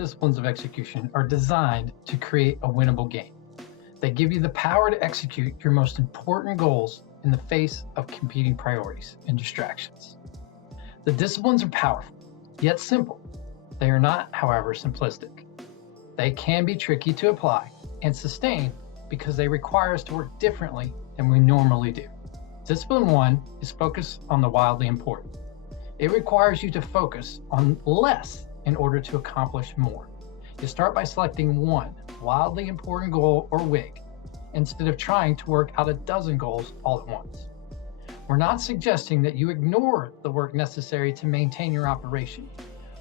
disciplines of execution are designed to create a winnable game. They give you the power to execute your most important goals in the face of competing priorities and distractions. The disciplines are powerful, yet simple. They are not, however, simplistic. They can be tricky to apply and sustain because they require us to work differently than we normally do. Discipline 1 is focus on the wildly important. It requires you to focus on less in order to accomplish more. You start by selecting one wildly important goal or WIG instead of trying to work out a dozen goals all at once. We're not suggesting that you ignore the work necessary to maintain your operation.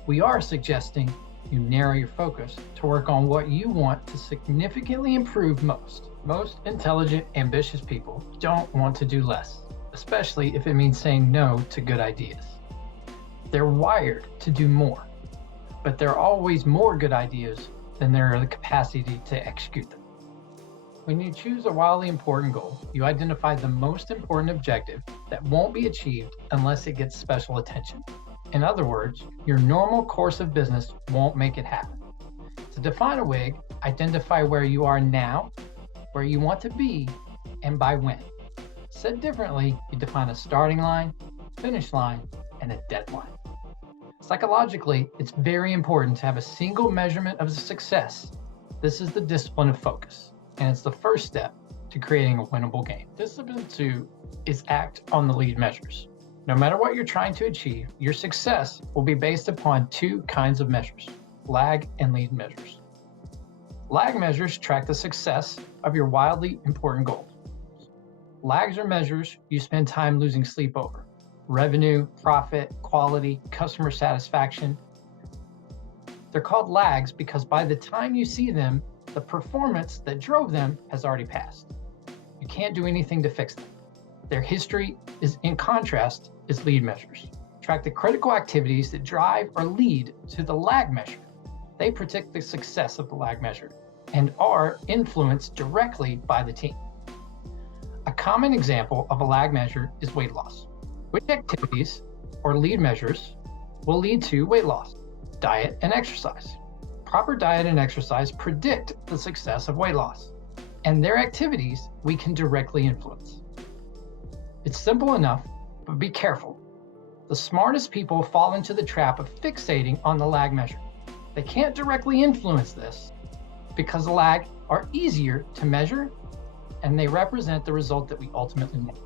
We are suggesting you narrow your focus to work on what you want to significantly improve most. Most intelligent, ambitious people don't want to do less, especially if it means saying no to good ideas. They're wired to do more, but there are always more good ideas than there are the capacity to execute them. When you choose a wildly important goal, you identify the most important objective that won't be achieved unless it gets special attention. In other words, your normal course of business won't make it happen. To define a WIG, identify where you are now, where you want to be, and by when. Said differently, you define a starting line, finish line, and a deadline. Psychologically, it's very important to have a single measurement of success. This is the discipline of focus, and it's the first step to creating a winnable game. Discipline 2 is act on the lead measures. No matter what you're trying to achieve, your success will be based upon two kinds of measures, lag and lead measures. Lag measures track the success of your wildly important goals. Lags are measures you spend time losing sleep over. Revenue, profit, quality, customer satisfaction. They're called lags because by the time you see them, the performance that drove them has already passed. You can't do anything to fix them. Their history is, in contrast, is lead measures. Track the critical activities that drive or lead to the lag measure. They predict the success of the lag measure and are influenced directly by the team. A common example of a lag measure is weight loss. Which activities or lead measures will lead to weight loss? Diet and exercise. Proper diet and exercise predict the success of weight loss, and their activities we can directly influence. It's simple enough, but be careful. The smartest people fall into the trap of fixating on the lag measure. They can't directly influence this because the lag are easier to measure and they represent the result that we ultimately want.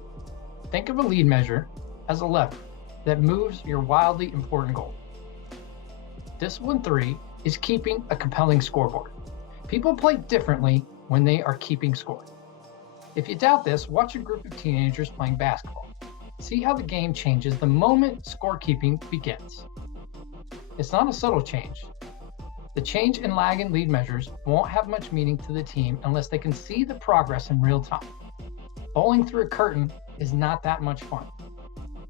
Think of a lead measure as a lever that moves your wildly important goal. Discipline 3 is keeping a compelling scoreboard. People play differently when they are keeping score. If you doubt this, watch a group of teenagers playing basketball. See how the game changes the moment scorekeeping begins. It's not a subtle change. The change in lag and lead measures won't have much meaning to the team unless they can see the progress in real time. Bowling through a curtain is not that much fun.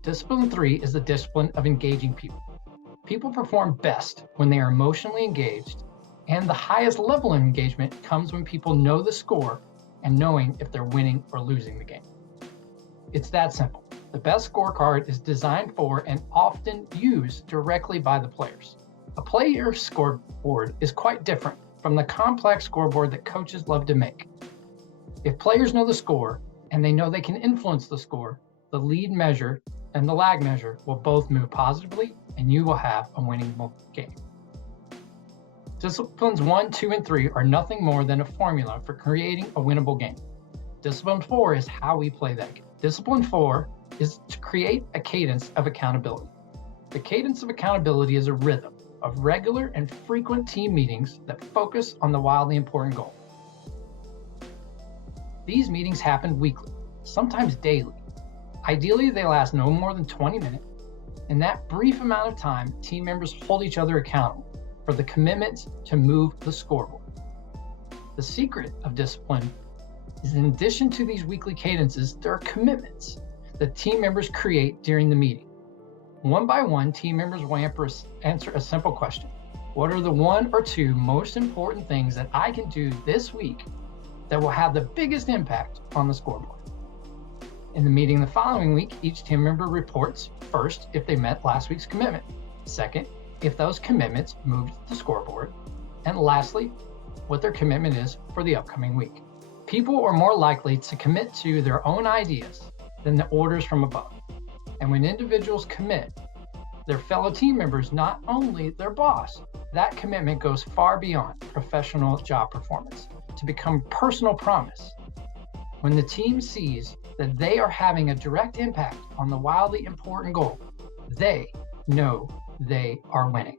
Discipline 3 is the discipline of engaging people. People perform best when they are emotionally engaged, and the highest level of engagement comes when people know the score and knowing if they're winning or losing the game. It's that simple. The best scorecard is designed for and often used directly by the players. A player scoreboard is quite different from the complex scoreboard that coaches love to make. If players know the score and they know they can influence the score, the lead measure and the lag measure will both move positively and you will have a winning game. Disciplines 1, 2, and 3 are nothing more than a formula for creating a winnable game. Discipline 4 is how we play that game. Discipline 4 is to create a cadence of accountability. The cadence of accountability is a rhythm of regular and frequent team meetings that focus on the wildly important goal. These meetings happen weekly, sometimes daily. Ideally, they last no more than 20 minutes. In that brief amount of time, team members hold each other accountable for the commitments to move the scoreboard. The secret of discipline is in addition to these weekly cadences, there are commitments that team members create during the meeting. One by one, team members will answer a simple question. What are the one or two most important things that I can do this week that will have the biggest impact on the scoreboard? In the meeting the following week, each team member reports first if they met last week's commitment. Second, if those commitments moved the scoreboard. And lastly, what their commitment is for the upcoming week. People are more likely to commit to their own ideas than the orders from above. And when individuals commit, their fellow team members, not only their boss, that commitment goes far beyond professional job performance to become personal promise. When the team sees that they are having a direct impact on the wildly important goal, they know they are winning.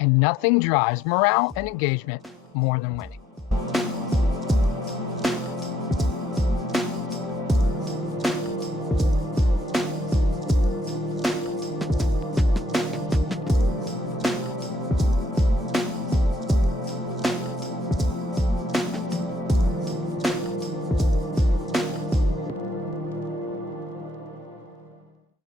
And nothing drives morale and engagement more than winning.